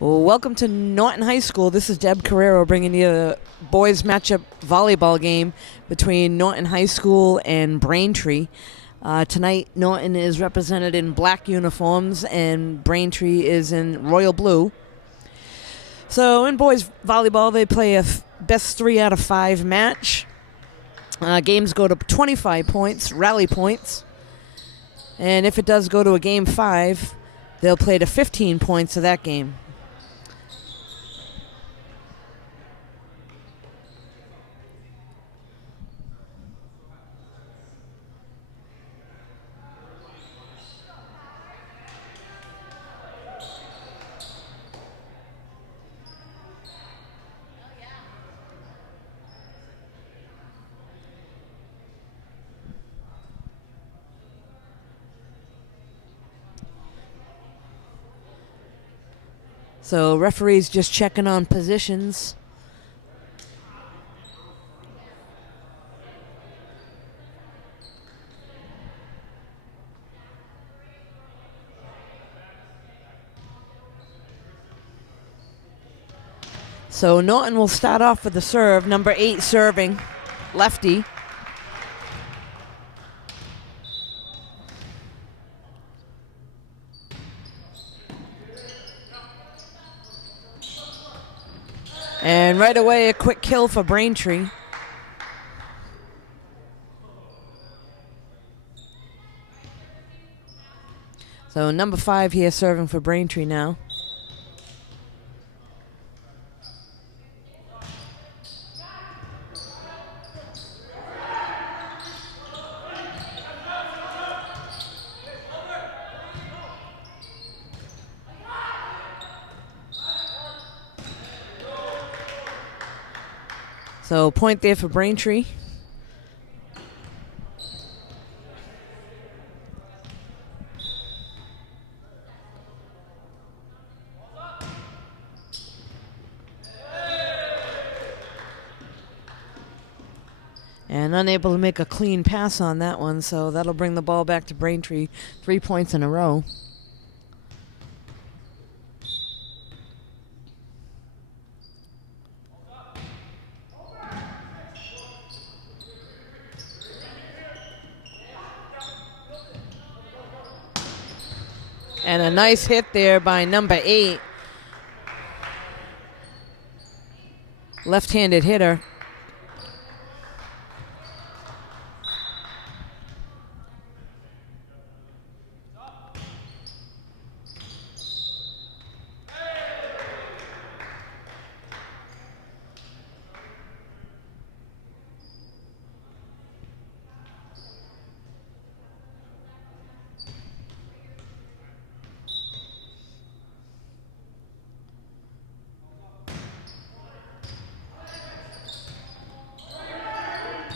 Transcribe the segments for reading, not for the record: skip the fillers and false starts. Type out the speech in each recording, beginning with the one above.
Well, welcome to Norton High School. This is Deb Carrero bringing you the boys matchup volleyball game between Norton High School and Braintree. Tonight, Norton is represented in black uniforms and Braintree is in royal blue. So in boys volleyball, they play a best 3 out of 5 match. Games go to 25 points, rally points. And if it does go to a game 5, they'll play to 15 points of that game. So referees just checking on positions. So Norton will start off with the serve. Number 8 serving, lefty. And right away, a quick kill for Braintree. So number 5 here serving for Braintree now. So point there for Braintree. And unable to make a clean pass on that one, so that'll bring the ball back to Braintree. 3 points in a row. And a nice hit there by number 8. Left-handed hitter.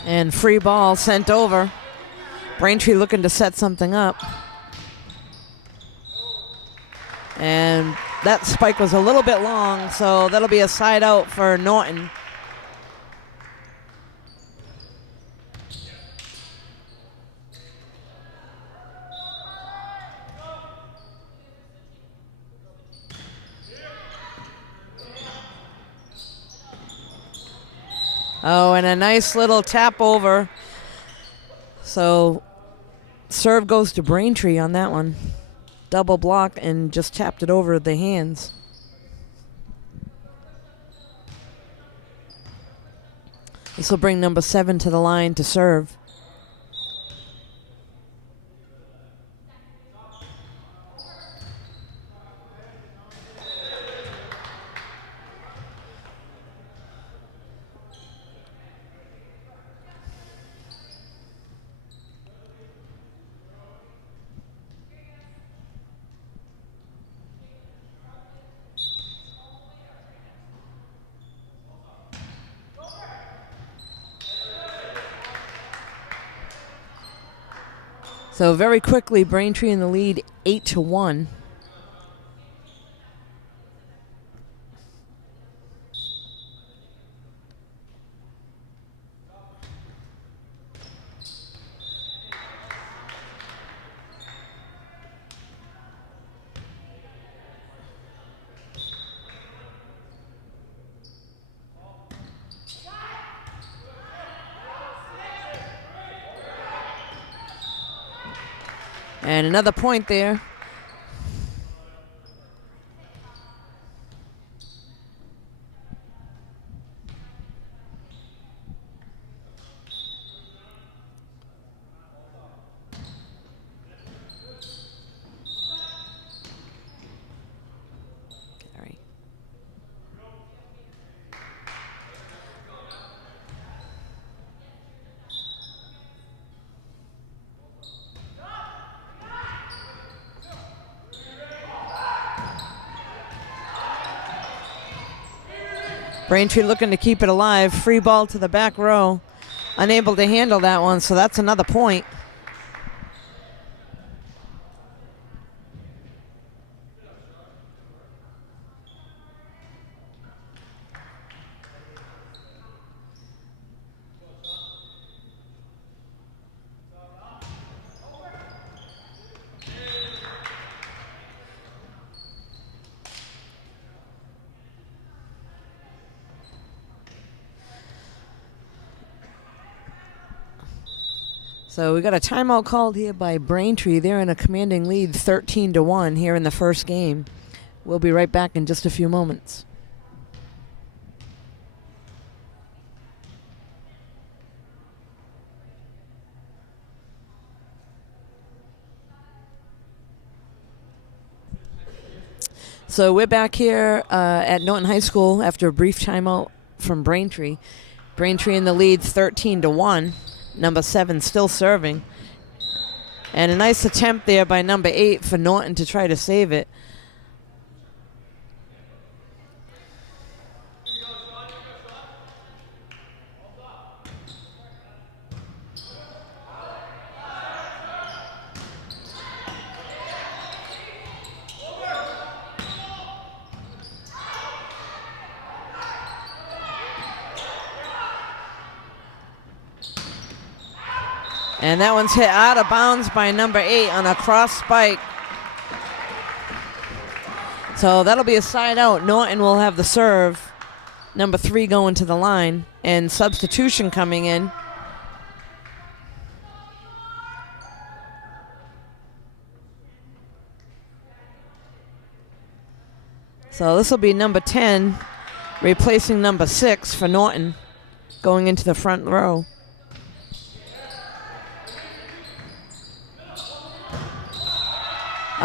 And free ball sent over. Braintree looking to set something up. And that spike was a little bit long, so that'll be a side out for Norton. Oh, and a nice little tap over. So serve goes to Braintree on that one. Double block and just tapped it over the hands. This will bring number 7 to the line to serve. So very quickly, Braintree in the lead, 8-1. And another point there. Braintree looking to keep it alive. Free ball to the back row. Unable to handle that one, so that's another point. So we got a timeout called here by Braintree. They're in a commanding lead 13-1 here in the first game. We'll be right back in just a few moments. So we're back here at Norton High School after a brief timeout from Braintree. Braintree in the lead 13-1. Number 7 still serving. And a nice attempt there by number 8 for Norton to try to save it. And that one's hit out of bounds by number 8 on a cross spike. So that'll be a side out. Norton will have the serve. Number 3 going to the line. And substitution coming in. So this will be number 10 replacing number 6 for Norton going into the front row.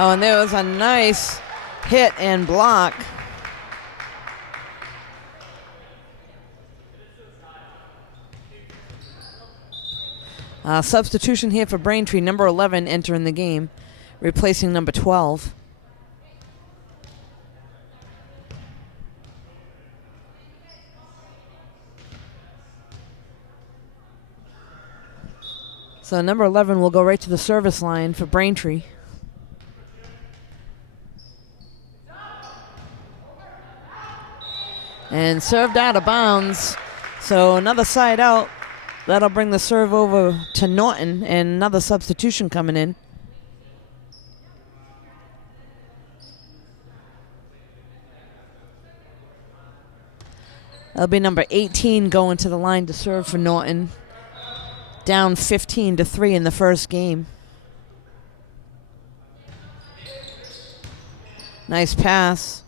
Oh, and there was a nice hit and block. Substitution here for Braintree. Number 11 entering the game, replacing number 12. So number 11 will go right to the service line for Braintree. And served out of bounds. So another side out. That'll bring the serve over to Norton, and another substitution coming in. That'll be number 18 going to the line to serve for Norton. Down 15-3 in the first game. Nice pass.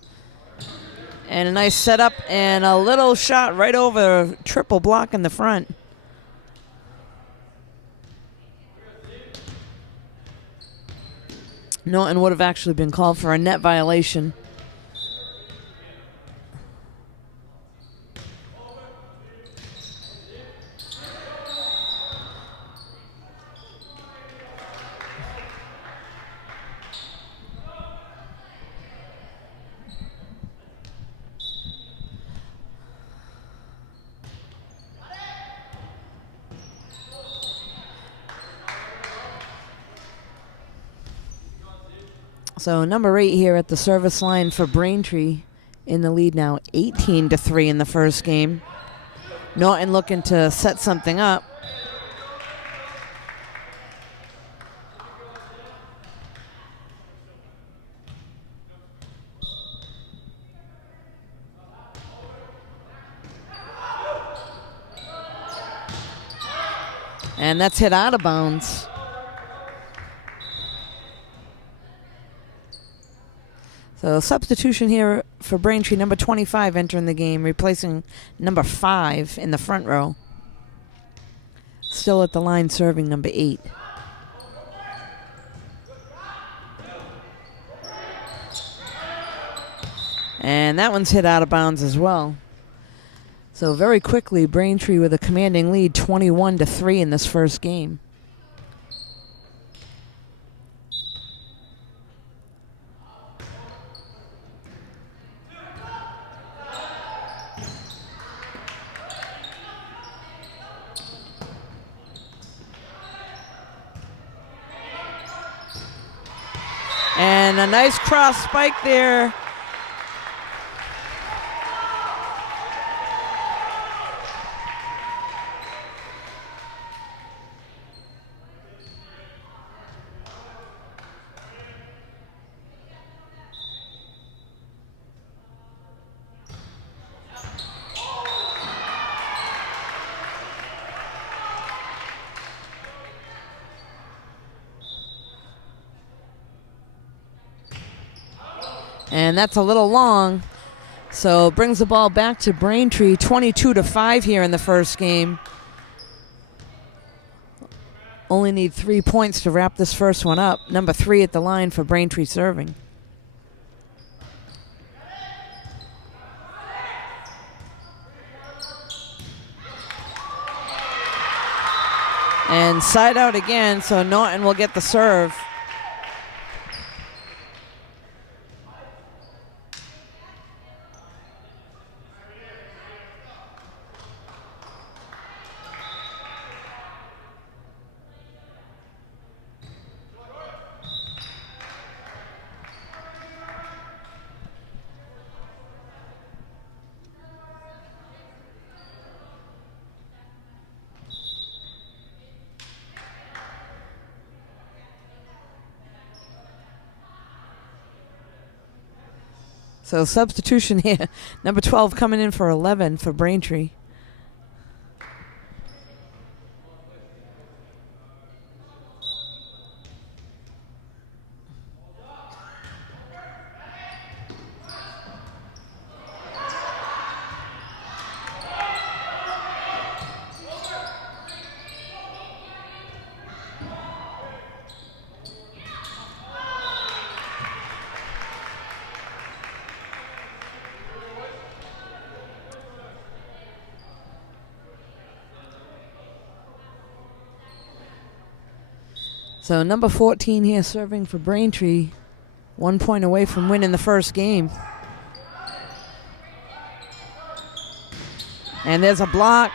And a nice setup and a little shot right over, triple block in the front. Norton would have actually been called for a net violation. So number 8 here at the service line for Braintree in the lead now, 18-3 in the first game. Norton looking to set something up. And that's hit out of bounds. So substitution here for Braintree, number 25 entering the game, replacing number 5 in the front row. Still at the line serving number 8. And that one's hit out of bounds as well. So very quickly, Braintree with a commanding lead, 21-3 in this first game. And a nice cross spike there. And that's a little long. So brings the ball back to Braintree, 22-5 here in the first game. Only need 3 points to wrap this first one up. Number 3 at the line for Braintree serving. And side out again, so Norton will get the serve. So substitution here. Number 12 coming in for 11 for Braintree. So number 14 here serving for Braintree. 1 point away from winning the first game. And there's a block.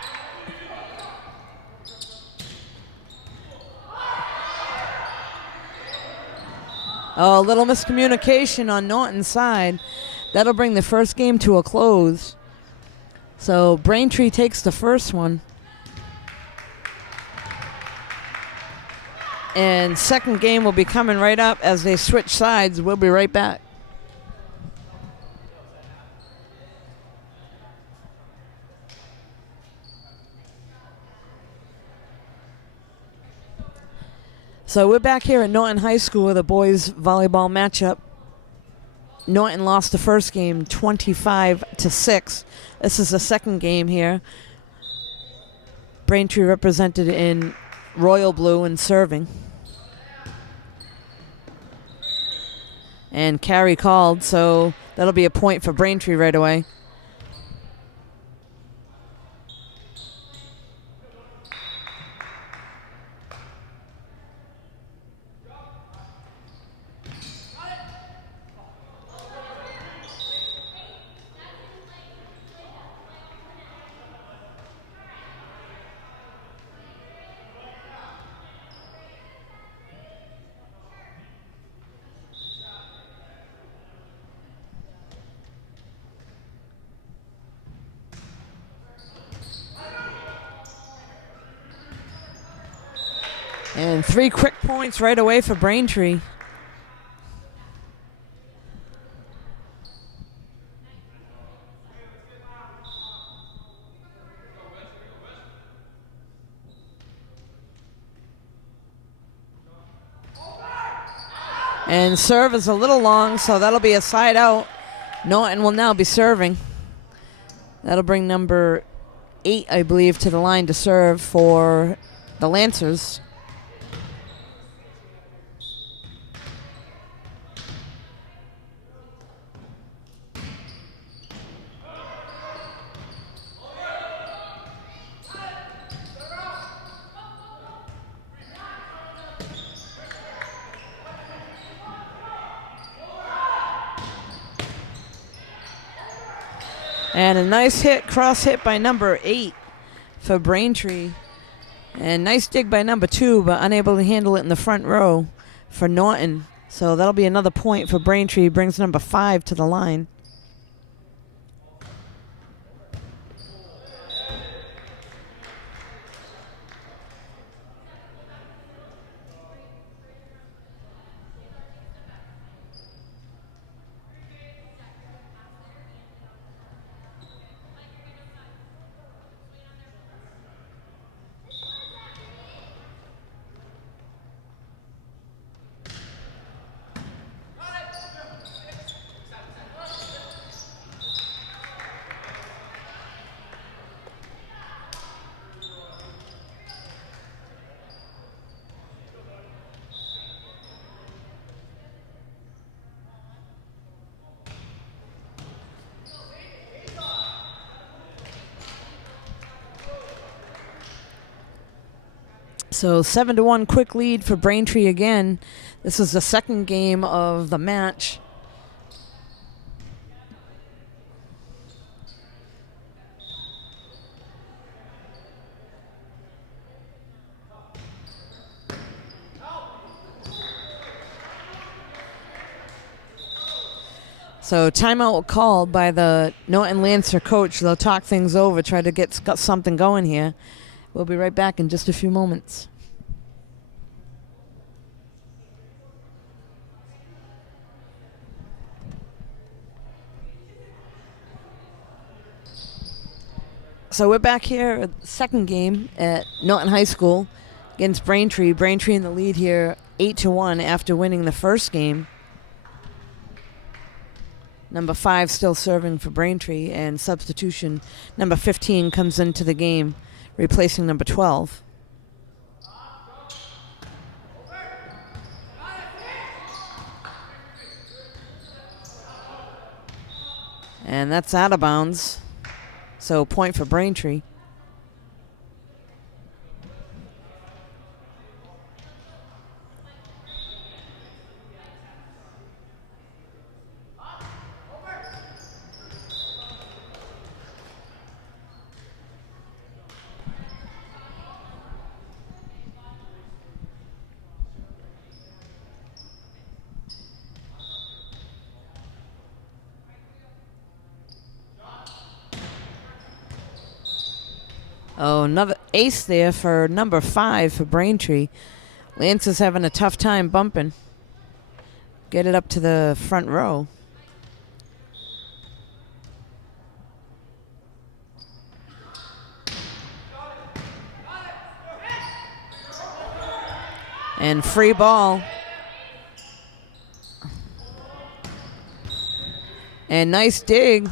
Oh, a little miscommunication on Norton's side. That'll bring the first game to a close. So Braintree takes the first one. And second game will be coming right up as they switch sides. We'll be right back. So we're back here at Norton High School with a boys volleyball matchup. Norton lost the first game 25-6. This is the second game here. Braintree represented in royal blue and serving. And carry called, so that'll be a point for Braintree right away. And 3 quick points right away for Braintree. And serve is a little long, so that'll be a side out. Norton will now be serving. That'll bring number 8, I believe, to the line to serve for the Lancers. And a nice hit, cross hit by number 8 for Braintree. And nice dig by number 2, but unable to handle it in the front row for Norton. So that'll be another point for Braintree. Brings number 5 to the line. So 7-1 quick lead for Braintree again. This is the second game of the match. So timeout called by the Norton Lancer coach. They'll talk things over, try to get something going here. We'll be right back in just a few moments. So we're back here at the second game at Norton High School against Braintree. Braintree in the lead here 8-1 after winning the first game. Number 5 still serving for Braintree, and substitution number 15 comes into the game, replacing number 12. And that's out of bounds. So point for Braintree. Oh, another ace there for number 5 for Braintree. Lance is having a tough time bumping. Get it up to the front row. And free ball. And nice dig.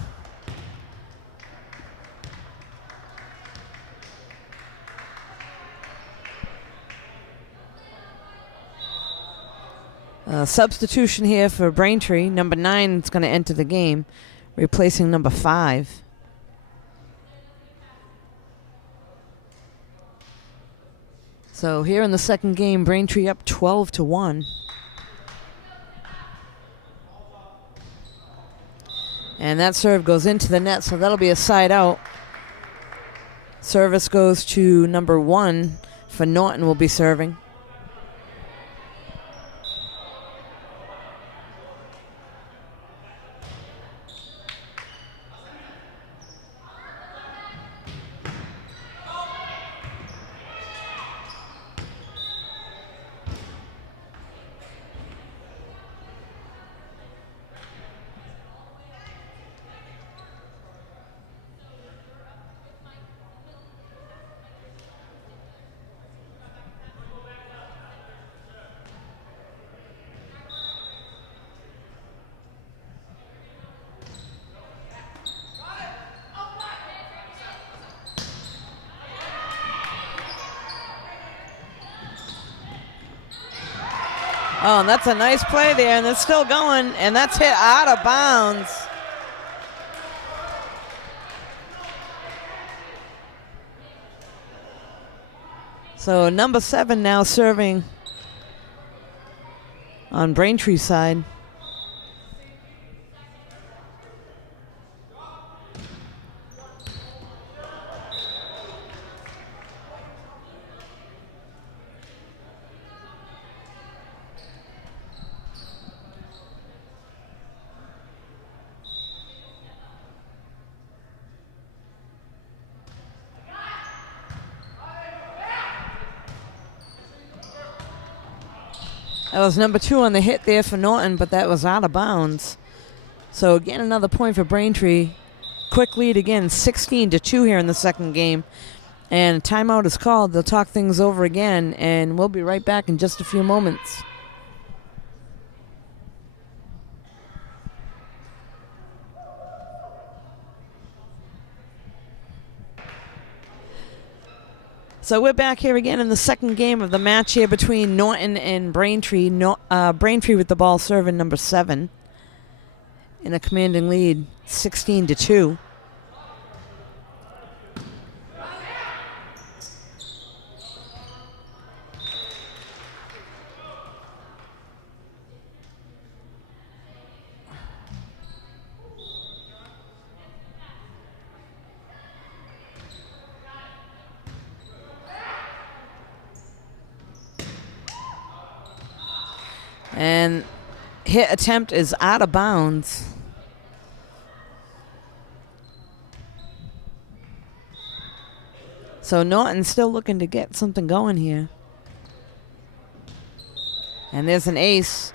Substitution here for Braintree. Number 9 is going to enter the game, replacing number 5. So here in the second game, Braintree up 12-1. And that serve goes into the net, so that'll be a side out. Service goes to number 1 for Norton will be serving. Oh, and that's a nice play there, and it's still going, and that's hit out of bounds. So number 7 now serving on Braintree's side. That was number 2 on the hit there for Norton, but that was out of bounds. So again, another point for Braintree. Quick lead again, 16-2 here in the second game. And timeout is called. They'll talk things over again, and we'll be right back in just a few moments. So we're back here again in the second game of the match here between Norton and Braintree. Braintree with the ball serving number 7 in a commanding lead, 16-2. And hit attempt is out of bounds. So Norton's still looking to get something going here. And there's an ace.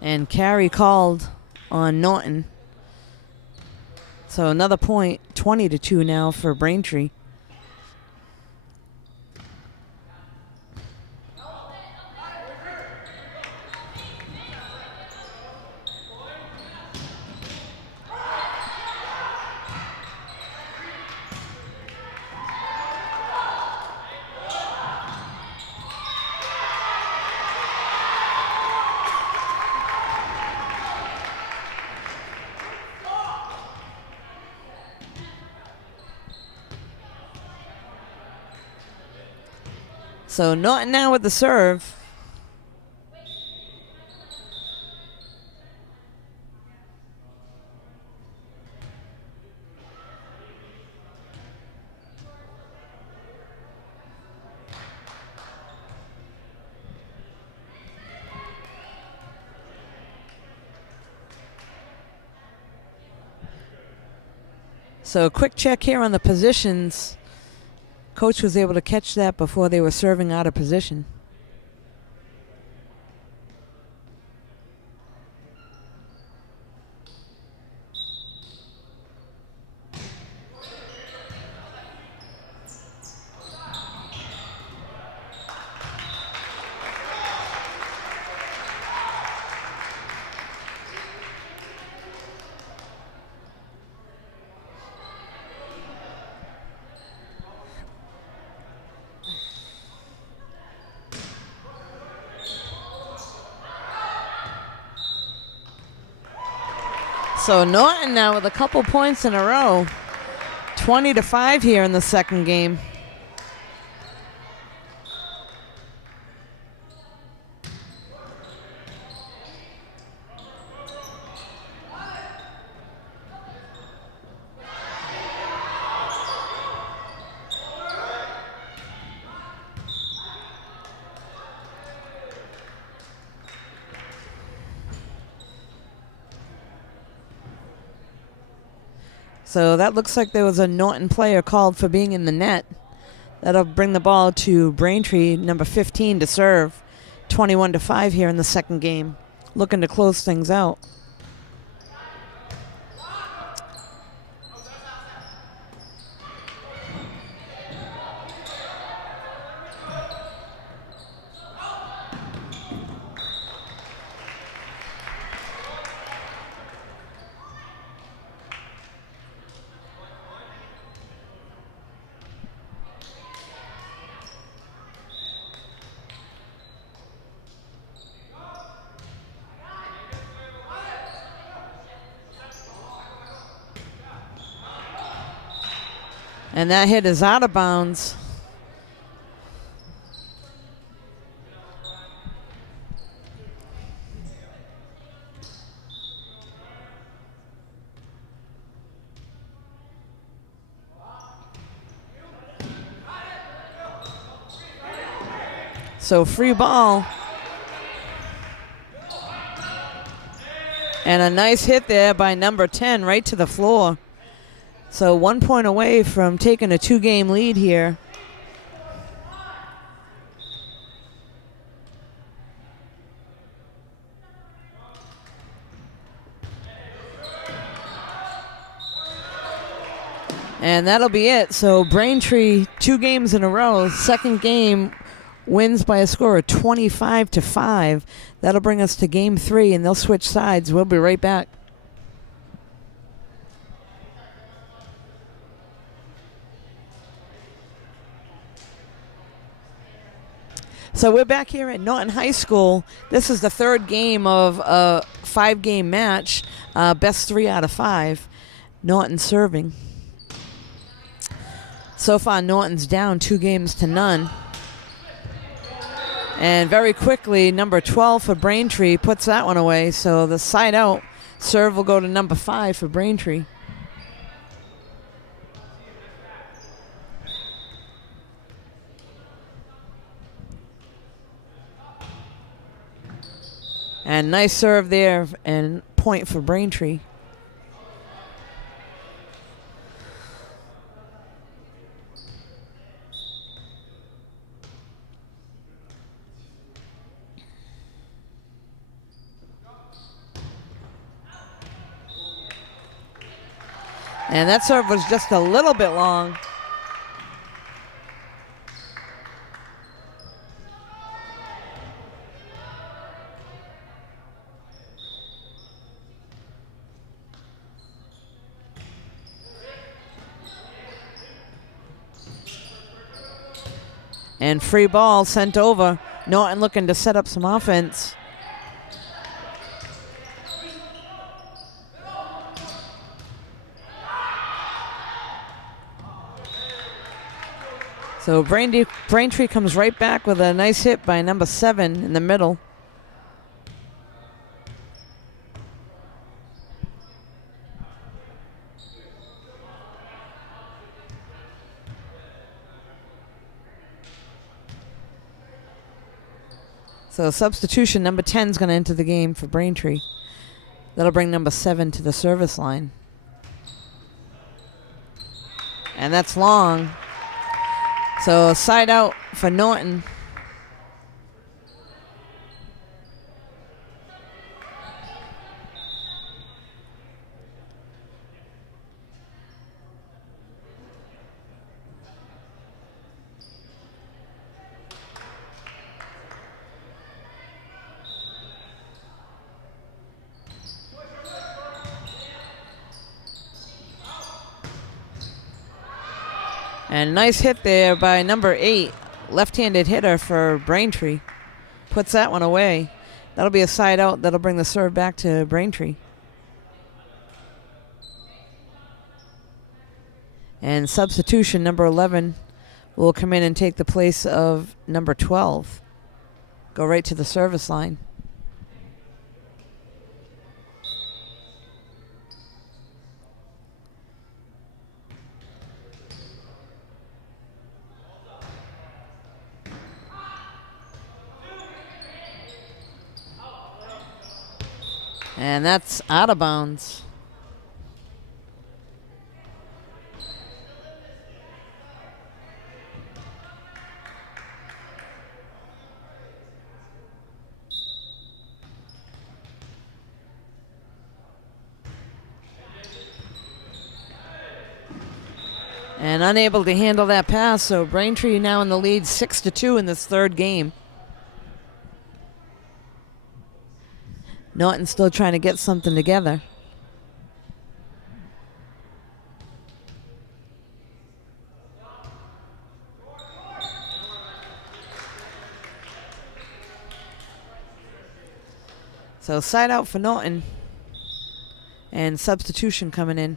And carry called on Norton. So another point, 20-2 now for Braintree. So Norton now with the serve. So a quick check here on the positions. Coach was able to catch that before they were serving out of position. So Norton now with a couple points in a row. 20-5 here in the second game. So that looks like there was a Norton player called for being in the net. That'll bring the ball to Braintree, number 15, to serve. 21-5 here in the second game. Looking to close things out. And that hit is out of bounds. So free ball. And a nice hit there by number 10 right to the floor. So 1 point away from taking a 2-game lead here. And that'll be it. So Braintree, 2 games in a row. Second game wins by a score of 25-5. That'll bring us to game 3, and they'll switch sides. We'll be right back. So we're back here at Norton High School. This is the third game of a 5-game match. Best 3 out of 5. Norton serving. So far, Norton's down 2-0. And very quickly, number 12 for Braintree puts that one away. So the side out serve will go to number 5 for Braintree. And nice serve there and point for Braintree. And that serve was just a little bit long. And free ball sent over. Norton looking to set up some offense. So Braintree comes right back with a nice hit by number 7 in the middle. So substitution, number 10 is going to enter the game for Braintree. That'll bring number 7 to the service line. And that's long. So side out for Norton. And nice hit there by number 8, left-handed hitter for Braintree. Puts that one away. That'll be a side out. That'll bring the serve back to Braintree. And substitution, number 11 will come in and take the place of number 12. Go right to the service line. And that's out of bounds. And unable to handle that pass, so Braintree now in the lead 6-2 in this third game. Norton still trying to get something together. So side out for Norton. And substitution coming in.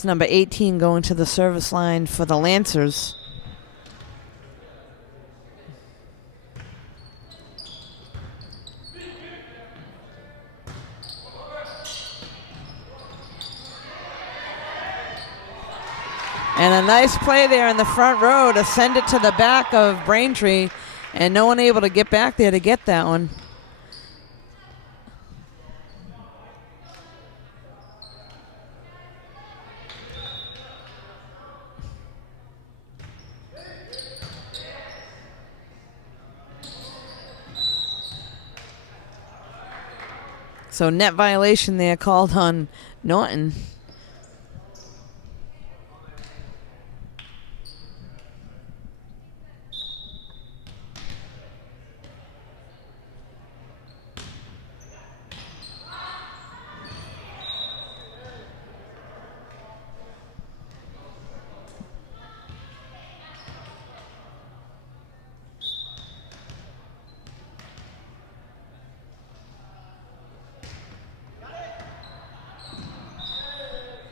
It's number 18 going to the service line for the Lancers. And a nice play there in the front row to send it to the back of Braintree, and no one able to get back there to get that one. So net violation there called on Norton.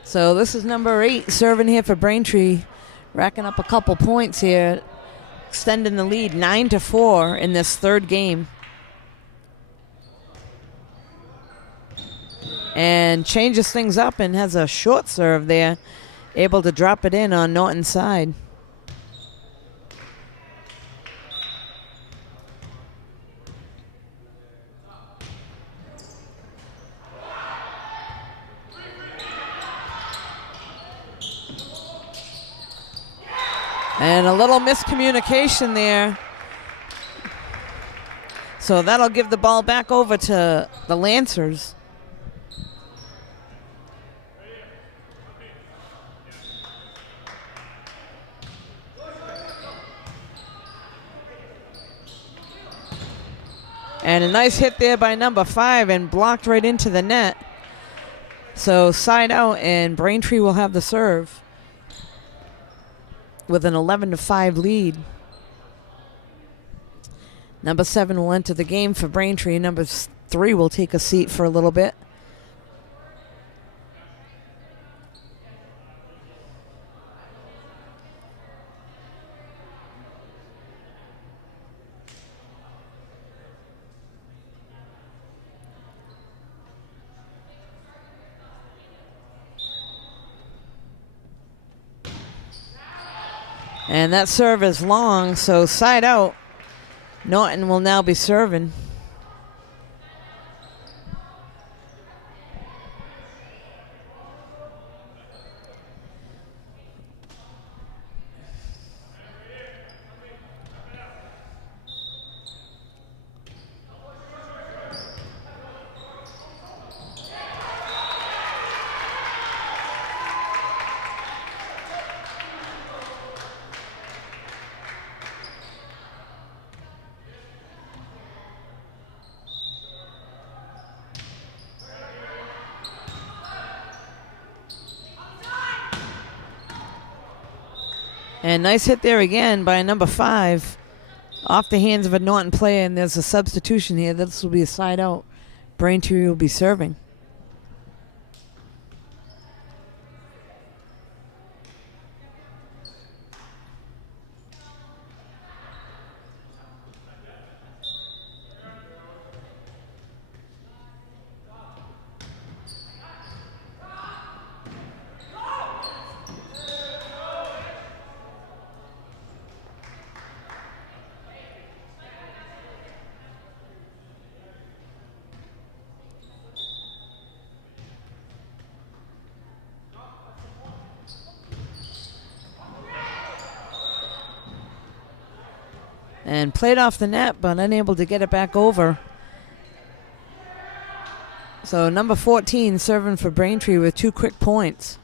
So this is number 8 serving here for Braintree, racking up a couple points here, extending the lead 9-4 in this third game. And changes things up and has a short serve there, able to drop it in on Norton's side. And a little miscommunication there. So that'll give the ball back over to the Lancers. And a nice hit there by number 5 and blocked right into the net. So side out, and Braintree will have the serve with an 11-5 lead. Number 7 will enter the game for Braintree. Number 3 will take a seat for a little bit. And that serve is long, so side out. Norton will now be serving. And nice hit there again by number 5. Off the hands of a Norton player, and there's a substitution here. This will be a side out. Braintree will be serving. And played off the net, but unable to get it back over. So number 14 serving for Braintree with 2 quick points.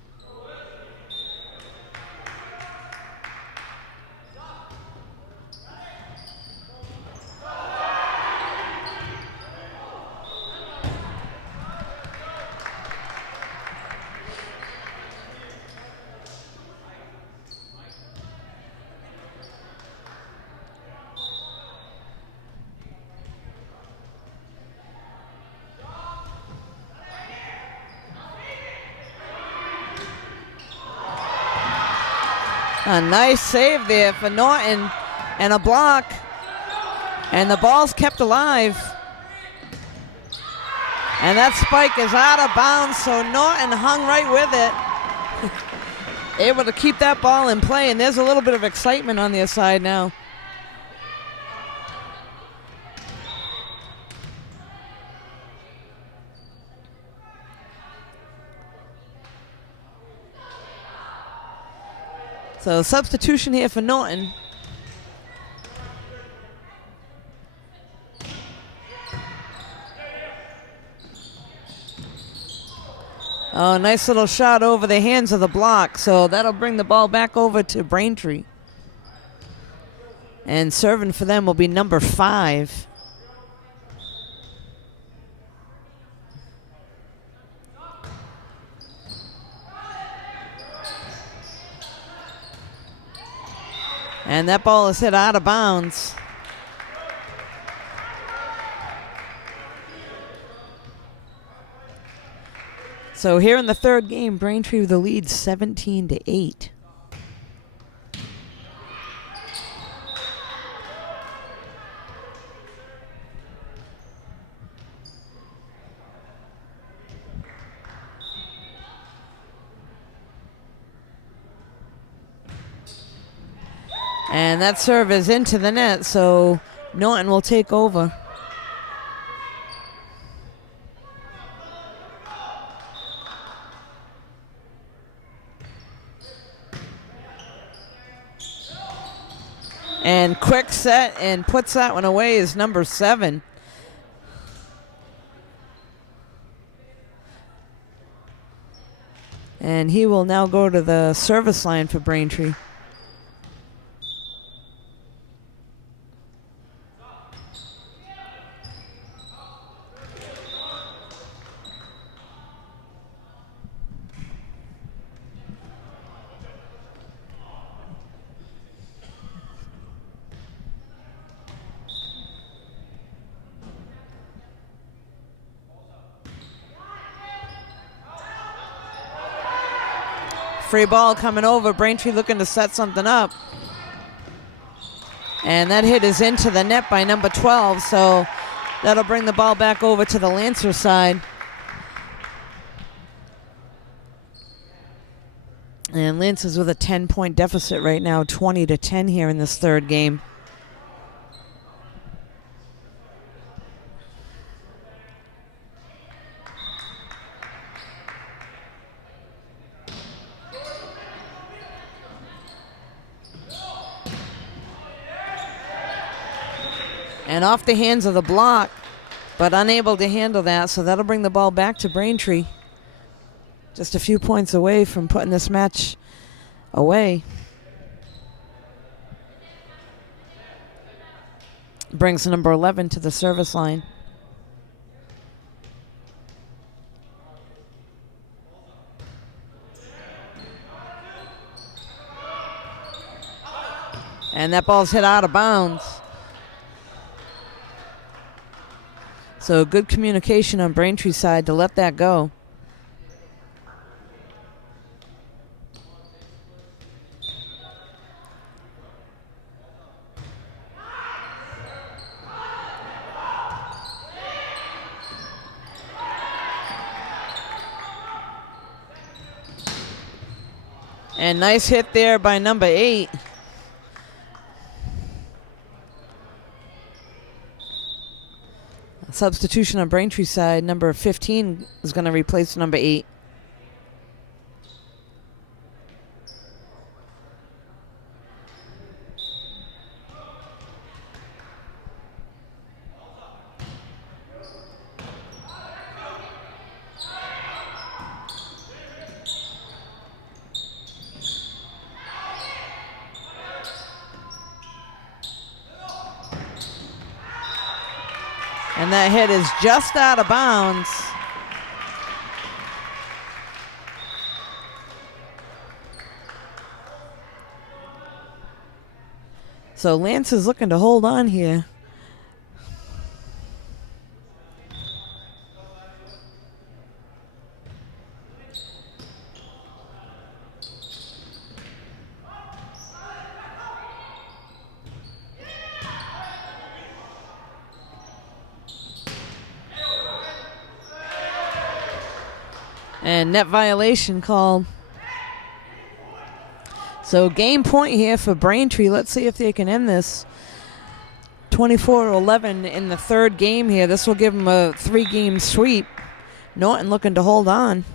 A nice save there for Norton and a block. And the ball's kept alive. And that spike is out of bounds, so Norton hung right with it. Able to keep that ball in play, and there's a little bit of excitement on their side now. So substitution here for Norton. Oh, nice little shot over the hands of the block. So that'll bring the ball back over to Braintree. And serving for them will be number 5. And that ball is hit out of bounds. So here in the third game, Braintree with the lead 17-8. And that serve is into the net, so Norton will take over. And quick set and puts that one away is number 7. And he will now go to the service line for Braintree. Free ball coming over. Braintree looking to set something up. And that hit is into the net by number 12, so that'll bring the ball back over to the Lancer side. And Lancers with a 10-point deficit right now, 20-10 here in this third game. And off the hands of the block, but unable to handle that, so that'll bring the ball back to Braintree. Just a few points away from putting this match away. Brings number 11 to the service line. And that ball's hit out of bounds. So good communication on Braintree's side to let that go. And nice hit there by number 8. Substitution on Braintree's side. Number 15 is going to replace number 8. And that hit is just out of bounds. So Lance is looking to hold on here. And net violation called. So game point here for Braintree. Let's see if they can end this. 24-11 in the third game here. This will give them a 3-game sweep. Norton looking to hold on.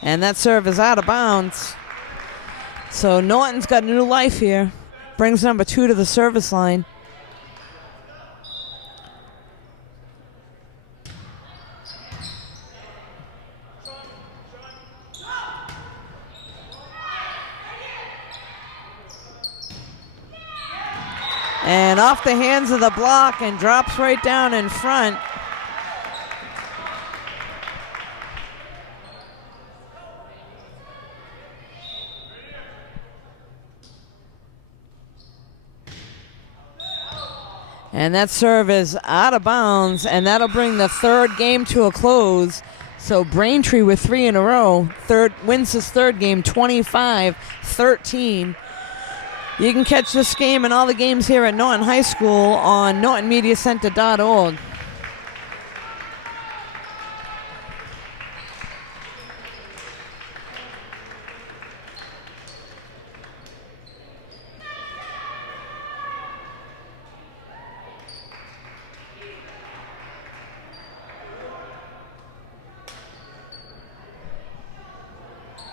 And that serve is out of bounds. So Norton's got new life here. Brings number 2 to the service line. And off the hands of the block and drops right down in front. And that serve is out of bounds, and that'll bring the third game to a close. So Braintree with 3 in a row wins his third game 25-13. You can catch this game and all the games here at Norton High School on nortonmediacenter.org.